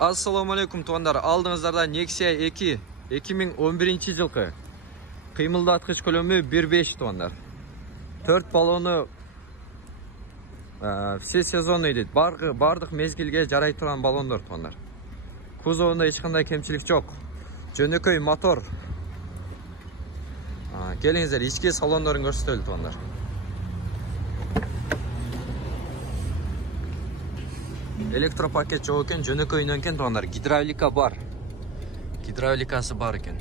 Assalamu alaikum tuğanlar. Aldığınızlarda Nexia 2 2011 жылғы kıymıldatқыш kөлемü 1.5 tuğanlar. 4 balonu все сезонный дейді. Бардық мезгілге жарай тұрған балондар туғандар. Кузовында ешқандай кемшілік жоқ. Жөнөкөй мотор. Келіңіздер, ішкі салондарын көрсетелі туғандар. Elektropakет жоқ екен, жөнөкөйінен екен туғандар. Гидравлика бар. Гидравликасы бар екен.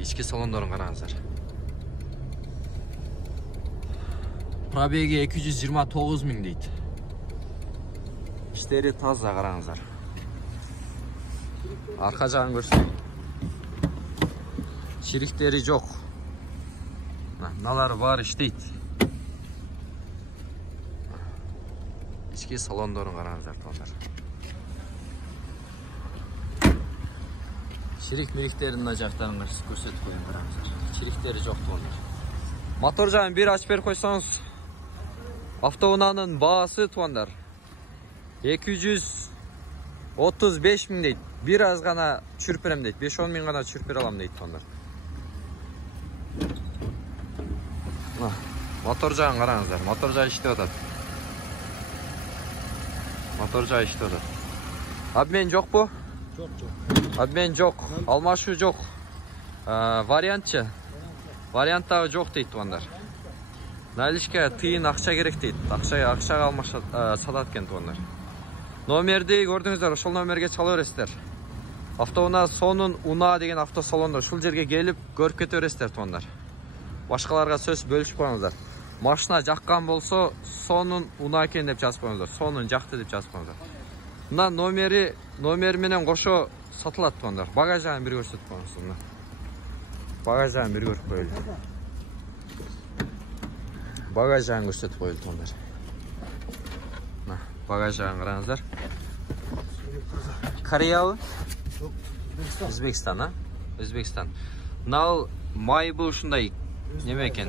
Ішкі салондарын қараңыздар. Пробеги 229 мың дейді. İşleri таза қараңыздар. Арқа жағын көрсетейін. Ширіктері жоқ. Мыналары бар іштейді. Ішкі салондарын қараңыздар туғандар. Ширік-миріктерін мына жақтарын көрсетіп қойын қараңыздар. Ширіктері жоқ туғандар. Мотор жағын бір ашып беріп қойсаңыз, автоунаның бағасы туғандар 235 мың дейді. Bir az ғана çürpürем дейді. 5-10 мың ғана çürpür алам дейді туғандар. Мотор жағын қараңыздар. Мотор жағы іштеп атады. Мотор жағы іштеп атады. Обмен жоқ бұ? Жоқ. Обмен жоқ. Алмашу жоқ. Вариантчы? Варианттағы жоқ дейді туғандар. Наличка тиын ақша керек дейді. Ақшаға алмашы сатат кен туғандар. Номерді көрдіңіздер, ошол номерге чала бересіздер. Автоуна сонун уна деген автосалонда шул жерге келіп көріп кете бересіздер туғандар. Башқаларға сөз бөлішіп қойыңыздар. Машина жаққан болса, сонун уна екен деп жазып қойыңыздар. Сонун жақты деп жазып қойыңыздар. Мына номерменен қошо сатылат туғандар. Багаж жағын бір көрсетіп қойыңыздар. Багаж жағын бір көріп қойылды. Багаж жағын көрсетіп қойылды туғандар. Багаж жағын қараңыздар. Кореялы? Өзбекстан, Өзбекстан. Мынау май бұл ұшындай неме екен?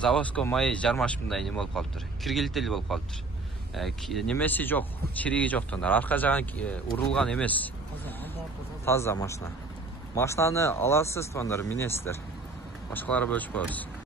Заводской май жармашымдай не болып қалып тұр. Кіргелтелі болып қалып тұр. Немесі жоқ, череги жоқ тұндар. Арқа жағын ұрылған емес. Таза машина. Машинаны аласыз тұндар, минесіздер. Башқалары бөлшіп қойыз.